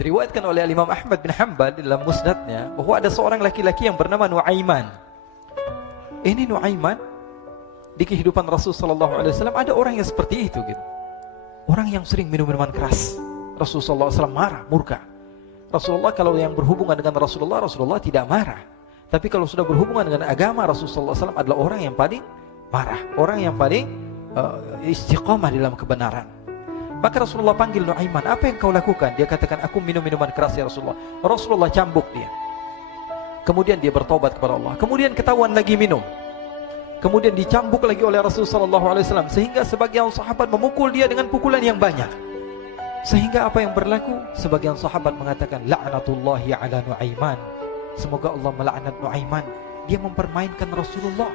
Diriwayatkan oleh Imam Ahmad bin Hanbal dalam musnadnya bahwa ada seorang laki-laki yang bernama Nuaiman. Ini Nuaiman di kehidupan Rasul sallallahu alaihi wasallam ada orang yang seperti itu gitu. Orang yang sering minum minuman keras. Rasul sallallahu alaihi wasallam marah, murka. Rasulullah kalau yang berhubungan dengan Rasulullah tidak marah. Tapi kalau sudah berhubungan dengan agama, Rasul sallallahu alaihi wasallam adalah orang yang paling marah, orang yang paling istiqamah dalam kebenaran. Maka Rasulullah panggil Nuaiman, apa yang kau lakukan? Dia katakan, aku minum minuman keras ya Rasulullah. Rasulullah cambuk dia. Kemudian dia bertobat kepada Allah. Kemudian ketahuan lagi minum. Kemudian dicambuk lagi oleh Rasulullah SAW. Sehingga sebagian sahabat memukul dia dengan pukulan yang banyak. Sehingga apa yang berlaku? Sebagian sahabat mengatakan, la'natullahi ala Nuaiman. Semoga Allah melaknat Nuaiman. Dia mempermainkan Rasulullah.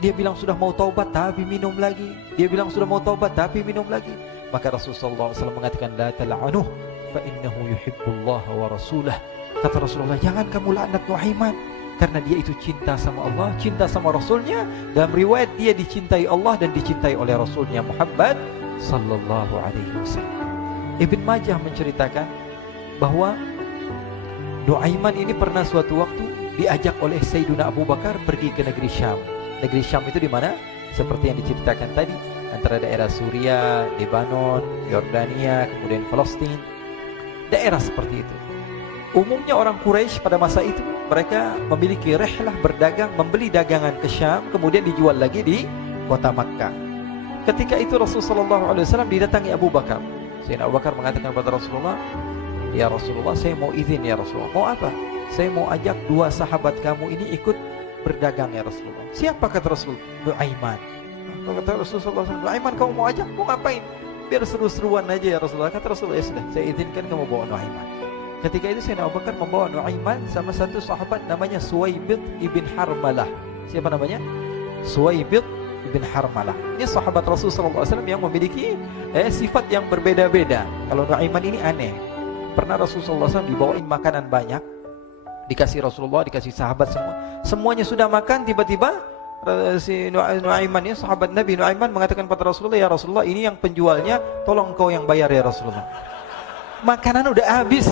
Dia bilang sudah mau taubat tapi minum lagi. Dia bilang sudah mau taubat tapi minum lagi. Maka Rasulullah SAW mengatakan, la tal'anuh fa innahu yuhibbullaha wa rasulah. Kata Rasulullah, jangan kamu laknat Nuaiman, karena dia itu cinta sama Allah, cinta sama Rasulnya. Dalam riwayat dia dicintai Allah dan dicintai oleh Rasulnya Muhammad sallallahu alaihi wasallam. Ibn Majah menceritakan bahwa Nuaiman ini pernah suatu waktu diajak oleh Sayyidina Abu Bakar pergi ke negeri Syam. Negeri Syam itu di mana? Seperti yang diceritakan tadi, antara daerah Suriah, Lebanon, Yordania, kemudian Palestina. Daerah seperti itu. Umumnya orang Quraisy pada masa itu mereka memiliki rihlah berdagang, membeli dagangan ke Syam, kemudian dijual lagi di kota Makkah. Ketika itu Rasulullah SAW didatangi Abu Bakar. Sayyidina Abu Bakar mengatakan kepada Rasulullah, ya Rasulullah, saya mau izin ya Rasulullah. Mau apa? Saya mau ajak dua sahabat kamu ini ikut berdagang ya Rasulullah. Siapa kata Rasul? Nuaiman. Kata Rasulullah SAW, Nuaiman kamu mau ajak? Mau ngapain? Biar seru-seruan aja ya Rasulullah. Kata Rasulullah, ya sudah, saya izinkan kamu bawa Nuaiman. Ketika itu Sayyidina Abu Bakar membawa Nuaiman sama satu sahabat namanya Suwaibid ibn Harmalah. Siapa namanya? Suwaibid ibn Harmalah. Ini sahabat Rasulullah SAW yang memiliki sifat yang berbeda-beda. Kalau Nuaiman ini aneh. Pernah Rasulullah SAW dibawain makanan banyak, dikasih Rasulullah, dikasih sahabat semua. Semuanya sudah makan, tiba-tiba si Nuaiman ini, sahabat Nabi Nuaiman mengatakan kepada Rasulullah, ya Rasulullah, ini yang penjualnya, tolong kau yang bayar ya Rasulullah. Makanan udah habis.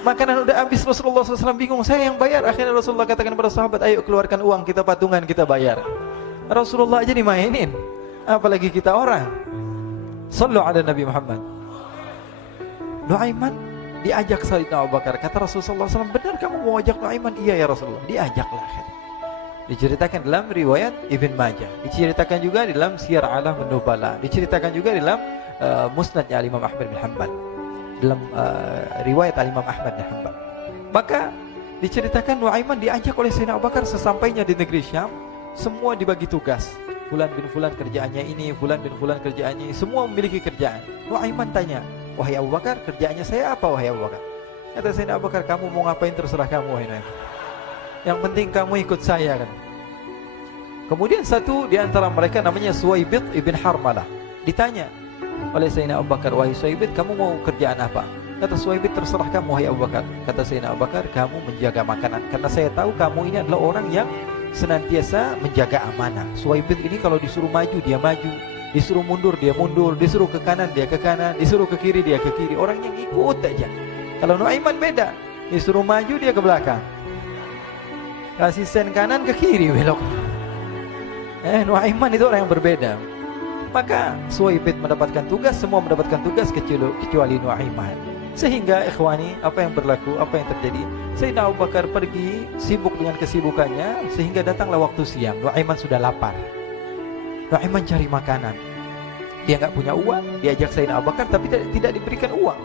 Makanan udah habis. Rasulullah SAW bingung, saya yang bayar. Akhirnya Rasulullah katakan kepada sahabat, ayo keluarkan uang, kita patungan, kita bayar. Rasulullah aja dimainin, apalagi kita orang. Sallu ala Nabi Muhammad. Nuaiman diajak Sayyidina Abu Bakar. Kata Rasulullah SAW, benar kamu mau ajak Nuaiman? Iya ya Rasulullah. Diajaklah. Diceritakan dalam riwayat Ibn Majah, diceritakan juga dalam Syiar A'lam An-Nubala, diceritakan juga dalam musnadnya Imam Ahmad bin Hanbal, dalam riwayat Imam Ahmad bin Hanbal. Maka diceritakan Nuaiman diajak oleh Sayyidina Abu Bakar. Sesampainya di negeri Syam, semua dibagi tugas. Fulan bin Fulan kerjaannya ini, Fulan bin Fulan kerjaannya ini, semua memiliki kerjaan. Nuaiman tanya, wahai Abu Bakar, kerjaannya saya apa wahai Abu Bakar? Kata Sayyidina Abu Bakar, kamu mau ngapain terserah kamu wahai Nuaiman. Yang penting kamu ikut saya kan. Kemudian satu di antara mereka namanya Suwaibid ibn Harmalah. Ditanya oleh Sayyidina Abu Bakar, wahai Suwaibid, kamu mau kerjaan apa? Kata Suwaibid, terserah kamu wahai Abu Bakar. Kata Sayyidina Abu Bakar, kamu menjaga makanan, karena saya tahu kamu ini adalah orang yang senantiasa menjaga amanah. Suwaibid ini kalau disuruh maju dia maju, disuruh mundur dia mundur, disuruh ke kanan dia ke kanan, disuruh ke kiri dia ke kiri. Orang yang ikut aja. Kalau Nuaiman beda, disuruh maju dia ke belakang, kasih sen kanan ke kiri belok. Nuaiman itu orang yang berbeda. Maka Suwaibid mendapatkan tugas, semua mendapatkan tugas kecuali Nuaiman. Sehingga ikhwani, apa yang berlaku, apa yang terjadi? Sayyidina Abu Bakar pergi sibuk dengan kesibukannya, sehingga datanglah waktu siang. Nuaiman sudah lapar. Nuaiman cari makanan. Dia nggak punya uang, diajak Sayyidina Abu Bakar tapi tidak diberikan uang.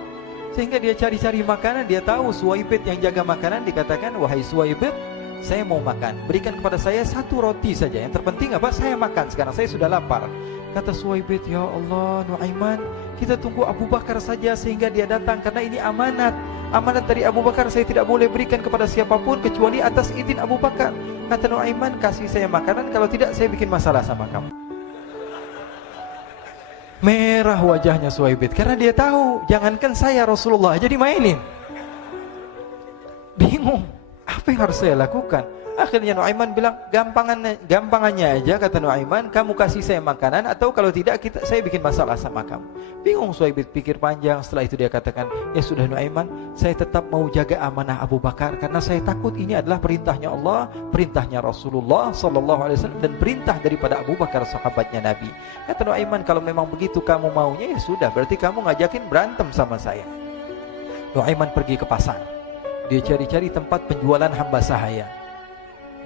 Sehingga dia cari-cari makanan. Dia tahu Suwaibid yang jaga makanan. Dikatakan, wahai Suwaibid, saya mau makan, berikan kepada saya satu roti saja. Yang terpenting apa? Saya makan sekarang, saya sudah lapar. Kata Suwaibid, ya Allah Nuaiman, kita tunggu Abu Bakar saja sehingga dia datang, karena ini amanat. Amanat dari Abu Bakar, saya tidak boleh berikan kepada siapapun kecuali atas izin Abu Bakar. Kata Nuaiman, kasih saya makanan, kalau tidak saya bikin masalah sama kamu. Merah wajahnya Suwaibid, karena dia tahu, jangankan saya, Rasulullah aja dimainin. Bingung, apa yang harus saya lakukan? Akhirnya Nuaiman bilang, gampangannya aja, kata Nuaiman, kamu kasih saya makanan, atau kalau tidak saya bikin masalah sama kamu. Bingung Suhaib pikir panjang. Setelah itu dia katakan, ya sudah Nuaiman, saya tetap mau jaga amanah Abu Bakar, karena saya takut ini adalah perintahnya Allah, perintahnya Rasulullah SAW, dan perintah daripada Abu Bakar, sahabatnya Nabi. Kata Nuaiman, kalau memang begitu kamu maunya, ya sudah, berarti kamu ngajakin berantem sama saya. Nuaiman pergi ke pasar. Dia cari-cari tempat penjualan hamba sahaya.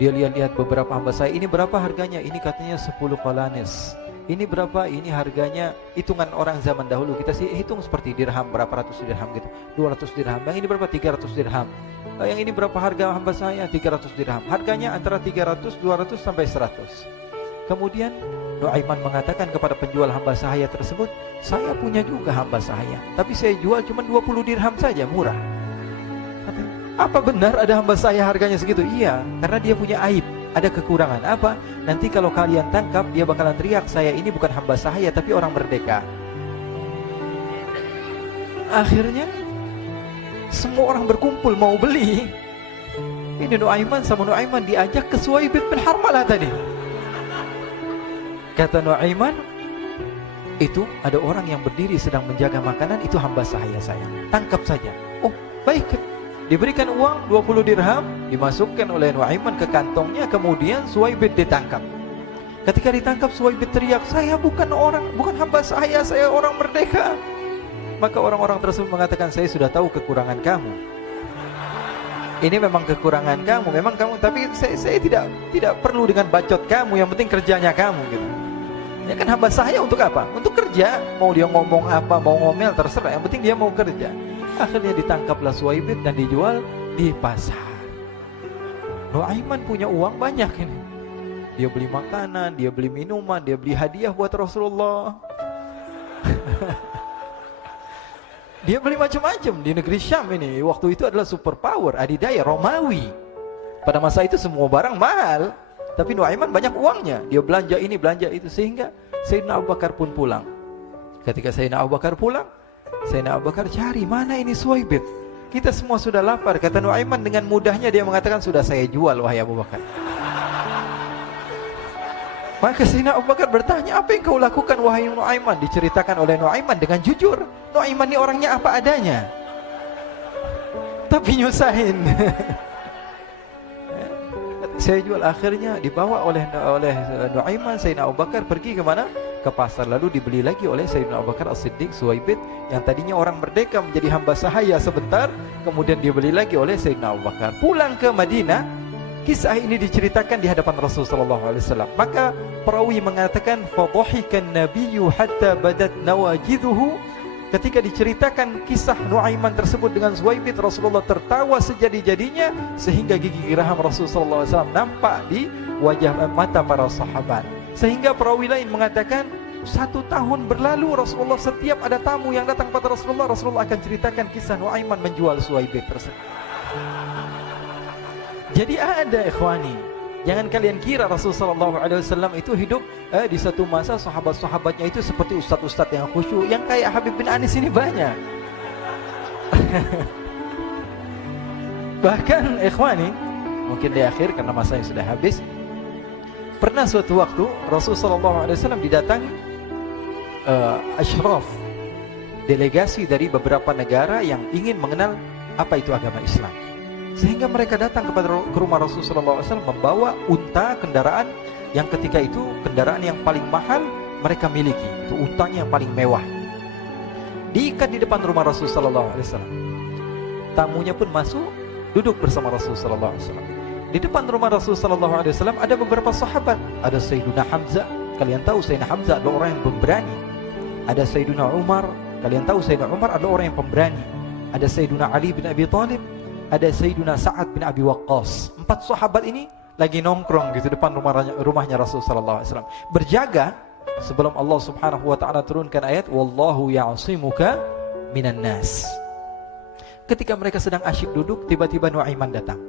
Dia lihat-lihat beberapa hamba sahaya. Ini berapa harganya? Ini katanya 10 qalanis. Ini berapa? Ini harganya, hitungan orang zaman dahulu, kita sih hitung seperti dirham, berapa ratus dirham gitu, 200 dirham. Yang ini berapa? 300 dirham. Yang ini berapa harga hamba sahaya? 300 dirham. Harganya antara 300, 200 sampai 100. Kemudian Nuaiman mengatakan kepada penjual hamba sahaya tersebut, saya punya juga hamba sahaya, tapi saya jual cuma 20 dirham saja, murah. Apa benar ada hamba saya harganya segitu? Iya, karena dia punya aib, ada kekurangan. Apa? Nanti kalau kalian tangkap, dia bakalan teriak, saya ini bukan hamba sahaya tapi orang merdeka. Akhirnya semua orang berkumpul mau beli. Ini Nuaiman sama Nuaiman diajak ke Suhaib bin Harmalah tadi. Kata Nuaiman, itu ada orang yang berdiri sedang menjaga makanan, itu hamba sahaya saya, tangkap saja. Oh baik. Diberikan uang 20 dirham, dimasukkan oleh Nuaiman ke kantongnya, kemudian Suhaib ditangkap. Ketika ditangkap, Suhaib teriak, saya bukan hamba saya orang merdeka. Maka orang-orang tersebut mengatakan, saya sudah tahu kekurangan kamu. Ini memang kekurangan kamu, memang kamu, tapi saya tidak perlu dengan bacot kamu, yang penting kerjanya kamu gitu. Ya kan hamba saya untuk apa? Untuk kerja. Mau dia ngomong apa, mau ngomel terserah, yang penting dia mau kerja. Akhirnya ditangkaplah Suhaib dan dijual di pasar. Nuaiman punya uang banyak ini. Dia beli makanan, dia beli minuman, dia beli hadiah buat Rasulullah. Dia beli macam-macam di negeri Syam ini. Waktu itu adalah superpower, adidaya Romawi. Pada masa itu semua barang mahal, tapi Nuaiman banyak uangnya. Dia belanja ini, belanja itu, sehingga Sayyidina Abu Bakar pun pulang. Ketika Sayyidina Abu Bakar pulang, Sayyidina Abu Bakar cari, mana ini Suhaib? Kita semua sudah lapar. Kata Nuaiman dengan mudahnya dia mengatakan, sudah saya jual wahai Abu Bakar. Maka Sayyidina Abu Bakar bertanya, apa yang kau lakukan wahai Nuaiman? Diceritakan oleh Nuaiman dengan jujur. Nuaiman ini orangnya apa adanya, tapi nyusahin. Saya jual. Akhirnya dibawa oleh Nuaiman, Sayyidina Abu Bakar pergi ke mana? Ke pasar. Lalu dibeli lagi oleh Sayyidina Abu Bakar As-Siddiq Suhaib yang tadinya orang merdeka menjadi hamba sahaya sebentar, kemudian dibeli lagi oleh Sayyidina Abu Bakar. Pulang ke Madinah, kisah ini diceritakan di hadapan Rasulullah SAW. Maka perawi mengatakan, fadhahikan nabiyyu hatta badat nawajidhuhu. Ketika diceritakan kisah Nuaiman tersebut dengan Suhaib, Rasulullah tertawa sejadi-jadinya sehingga gigi geraham Rasulullah SAW nampak di wajah mata para sahabat. Sehingga perawi lain mengatakan, 1 tahun berlalu Rasulullah, setiap ada tamu yang datang pada Rasulullah akan ceritakan kisah Nuaiman menjual Suhaib tersebut. Jadi ada ikhwani, jangan kalian kira Rasulullah SAW itu hidup di satu masa sahabat-sahabatnya itu seperti ustadz-ustadz yang khusyuk, yang kayak Habib bin Anis ini banyak. Bahkan ikhwani, mungkin di akhir karena masa yang sudah habis, pernah suatu waktu Rasulullah SAW didatangi asyraf, delegasi dari beberapa negara yang ingin mengenal apa itu agama Islam. Sehingga mereka datang ke rumah Rasulullah SAW membawa unta, kendaraan yang ketika itu kendaraan yang paling mahal mereka miliki. Itu untanya yang paling mewah. Diikat di depan rumah Rasulullah SAW. Tamunya pun masuk, duduk bersama Rasulullah SAW. Di depan rumah Rasulullah SAW ada beberapa sahabat. Ada Sayyiduna Hamzah. Kalian tahu Sayyidina Hamzah adalah orang yang pemberani. Ada Sayyiduna Umar. Kalian tahu Sayyidina Umar adalah orang yang pemberani. Ada Sayyiduna Ali bin Abi Thalib. Ada Sayyiduna Sa'ad bin Abi Waqqas. 4 sahabat ini lagi nongkrong gitu depan rumahnya Rasulullah SAW, berjaga sebelum Allah Subhanahu wa taala turunkan ayat wallahu ya'simuka minan nas. Ketika mereka sedang asyik duduk, tiba-tiba Nuaiman datang.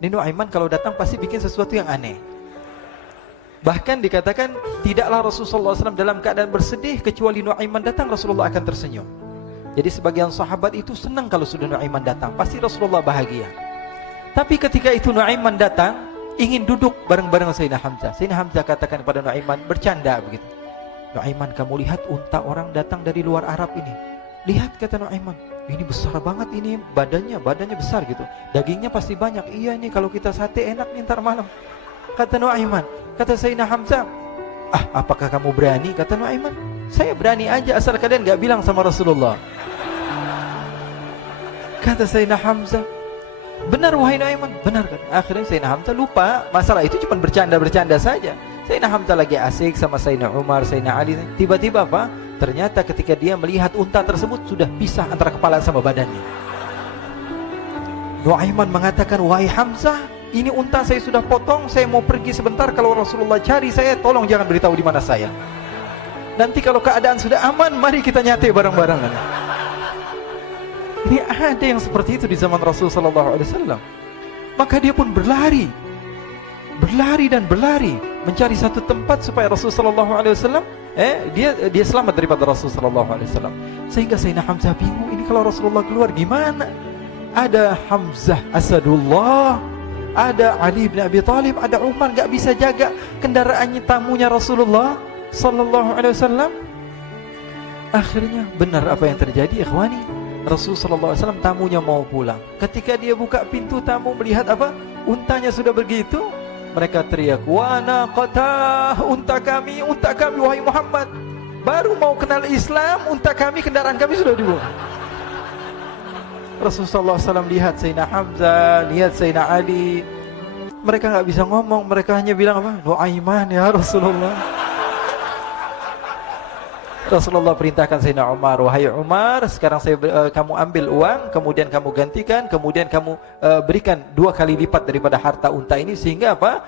Ini Nuaiman kalau datang pasti bikin sesuatu yang aneh. Bahkan dikatakan tidaklah Rasulullah SAW dalam keadaan bersedih, kecuali Nuaiman datang Rasulullah akan tersenyum. Jadi sebagian sahabat itu senang kalau sudah Nuaiman datang, pasti Rasulullah bahagia. Tapi ketika itu Nuaiman datang, ingin duduk bareng-bareng Sayyidina Hamzah. Sayyidina Hamzah katakan kepada Nuaiman, bercanda begitu. Nuaiman, kamu lihat unta orang datang dari luar Arab ini. Lihat, kata Nuaiman, ini besar banget ini, badannya besar gitu. Dagingnya pasti banyak. Iya nih, kalau kita sate enak nih ntar malam. Kata Nuaiman. Kata Sayyidina Hamzah, apakah kamu berani? Kata Nuaiman, saya berani aja asal kalian gak bilang sama Rasulullah. Kata Sayyidina Hamzah, benar wahai Nuaiman, benar kan? Akhirnya Sayyidina Hamzah lupa masalah itu, cuma bercanda-bercanda saja. Sayyidina Hamzah lagi asik sama Sayyidina Umar, Sayyidina Ali. Tiba-tiba apa? Ternyata ketika dia melihat unta tersebut sudah pisah antara kepala sama badannya. Nuaiman mengatakan, wahai Hamzah, ini unta saya sudah potong, saya mau pergi sebentar. Kalau Rasulullah cari saya, tolong jangan beritahu di mana saya. Nanti kalau keadaan sudah aman, mari kita nyate bareng-barengan. Ini ada yang seperti itu di zaman Rasulullah SAW. Maka dia pun berlari dan berlari mencari satu tempat supaya Rasulullah SAW dia selamat daripada Rasulullah SAW. Sehingga Sayyidina Hamzah bingung, ini kalau Rasulullah keluar gimana? Ada Hamzah Asadullah, ada Ali bin Abi Thalib, ada Umar, gak bisa jaga kendaraannya, tamunya Rasulullah sallallahu alaihi wasallam. Akhirnya benar apa yang terjadi, ikhwani. Rasul sallallahu alaihi wasallam tamunya mau pulang. Ketika dia buka pintu tamu melihat apa? Untanya sudah begitu. Mereka teriak, "Wa naqatah, unta kami wahai Muhammad. Baru mau kenal Islam, unta kami, kendaraan kami sudah dibuang." Rasulullah SAW lihat Sayyidina Hamzah, lihat Sayyidina Ali. Mereka gak bisa ngomong, mereka hanya bilang apa? Nuaiman ya Rasulullah. Rasulullah perintahkan Sayyidina Umar, wahai Umar, sekarang kamu ambil uang, kemudian kamu gantikan, kemudian kamu berikan 2 kali lipat daripada harta unta ini, sehingga apa?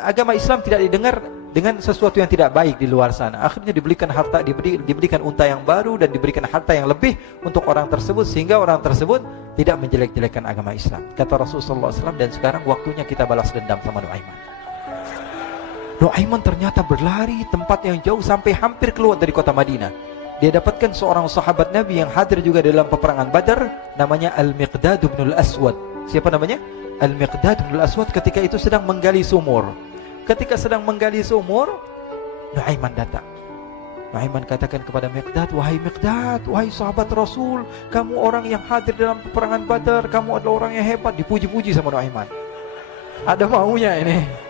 Agama Islam tidak didengar dengan sesuatu yang tidak baik di luar sana. Akhirnya diberikan harta, diberikan unta yang baru dan diberikan harta yang lebih untuk orang tersebut, sehingga orang tersebut tidak menjelek-jelekan agama Islam. Kata Rasulullah SAW, dan sekarang waktunya kita balas dendam sama Nuaiman. Nuaiman ternyata berlari tempat yang jauh sampai hampir keluar dari kota Madinah. Dia dapatkan seorang sahabat Nabi yang hadir juga dalam peperangan Badar, namanya Al-Miqdad bin Al-Aswad. Siapa namanya? Al-Miqdad bin Al-Aswad ketika itu sedang menggali sumur. Ketika sedang menggali sumur, Nuaiman datang. Nuaiman katakan kepada Miqdad, wahai Miqdad, wahai sahabat Rasul, kamu orang yang hadir dalam peperangan Badar, kamu adalah orang yang hebat. Dipuji-puji sama Nuaiman. Ada maunya ini.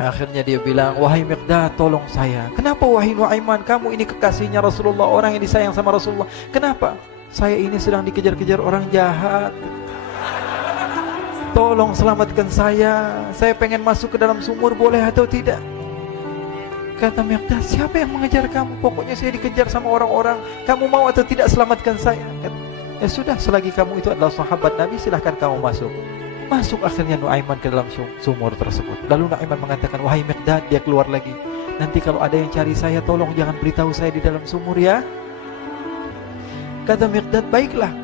Akhirnya dia bilang, wahai Miqdad, tolong saya. Kenapa wahai Nuaiman, kamu ini kekasihnya Rasulullah, orang yang disayang sama Rasulullah. Kenapa? Saya ini sedang dikejar-kejar orang jahat. Tolong selamatkan saya pengen masuk ke dalam sumur, boleh atau tidak? Kata Miqdad, siapa yang mengejar kamu? Pokoknya saya dikejar sama orang-orang. Kamu mau atau tidak selamatkan saya? Kata, ya sudah, selagi kamu itu adalah sahabat Nabi, silahkan kamu masuk. Masuk akhirnya Nuaiman ke dalam sumur tersebut. Lalu Nuaiman mengatakan, wahai Miqdad, dia keluar lagi. Nanti kalau ada yang cari saya, tolong jangan beritahu saya di dalam sumur ya. Kata Miqdad, baiklah.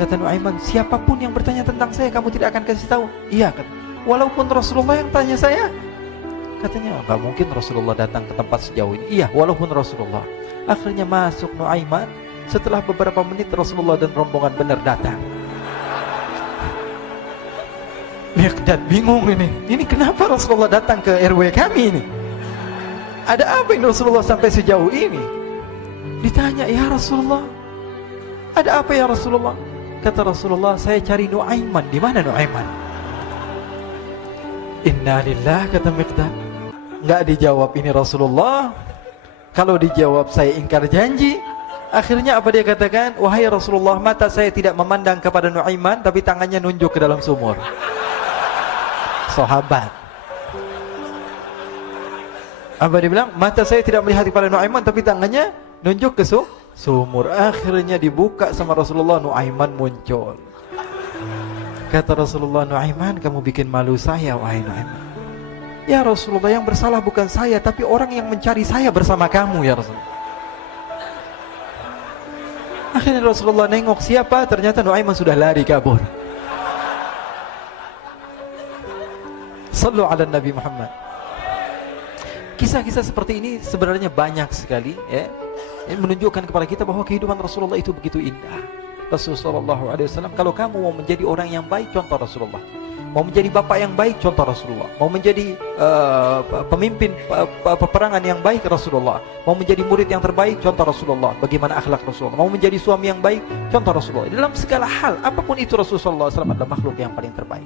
Kata Nuaiman, siapapun yang bertanya tentang saya, kamu tidak akan kasih tahu? Iya, kata. Walaupun Rasulullah yang tanya saya? Katanya, enggak mungkin Rasulullah datang ke tempat sejauh ini. Iya, walaupun Rasulullah. Akhirnya masuk Nuaiman. Setelah beberapa menit Rasulullah dan rombongan benar datang. Miqdad bingung ini. Ini kenapa Rasulullah datang ke RW kami ini? Ada apa ini Rasulullah sampai sejauh ini? Ditanya, ya Rasulullah, ada apa ya Rasulullah? Kata Rasulullah, saya cari Nuaiman. Di mana Nuaiman? Inna lillah, kata Miqdad. Enggak dijawab ini Rasulullah. Kalau dijawab saya ingkar janji. Akhirnya apa dia katakan? Wahai Rasulullah, mata saya tidak memandang kepada Nuaiman, tapi tangannya nunjuk ke dalam sumur. Sahabat. Apa dia bilang? Mata saya tidak melihat kepada Nuaiman, tapi tangannya nunjuk ke sumur. Akhirnya dibuka sama Rasulullah, Nuaiman muncul. Kata Rasulullah, Nuaiman, kamu bikin malu saya, wahai Nuaiman. Ya Rasulullah, yang bersalah bukan saya, tapi orang yang mencari saya bersama kamu, ya Rasulullah. Akhirnya Rasulullah nengok, siapa? Ternyata Nuaiman sudah lari kabur. Sallu ala Nabi Muhammad. Kisah-kisah seperti ini sebenarnya banyak sekali, ya. Ini menunjukkan kepada kita bahwa kehidupan Rasulullah itu begitu indah. Rasulullah SAW, kalau kamu mau menjadi orang yang baik, contoh Rasulullah. Mau menjadi bapak yang baik, contoh Rasulullah. Mau menjadi pemimpin peperangan yang baik, Rasulullah. Mau menjadi murid yang terbaik, contoh Rasulullah. Bagaimana akhlak Rasulullah. Mau menjadi suami yang baik, contoh Rasulullah. Dalam segala hal, apapun itu Rasulullah SAW adalah makhluk yang paling terbaik.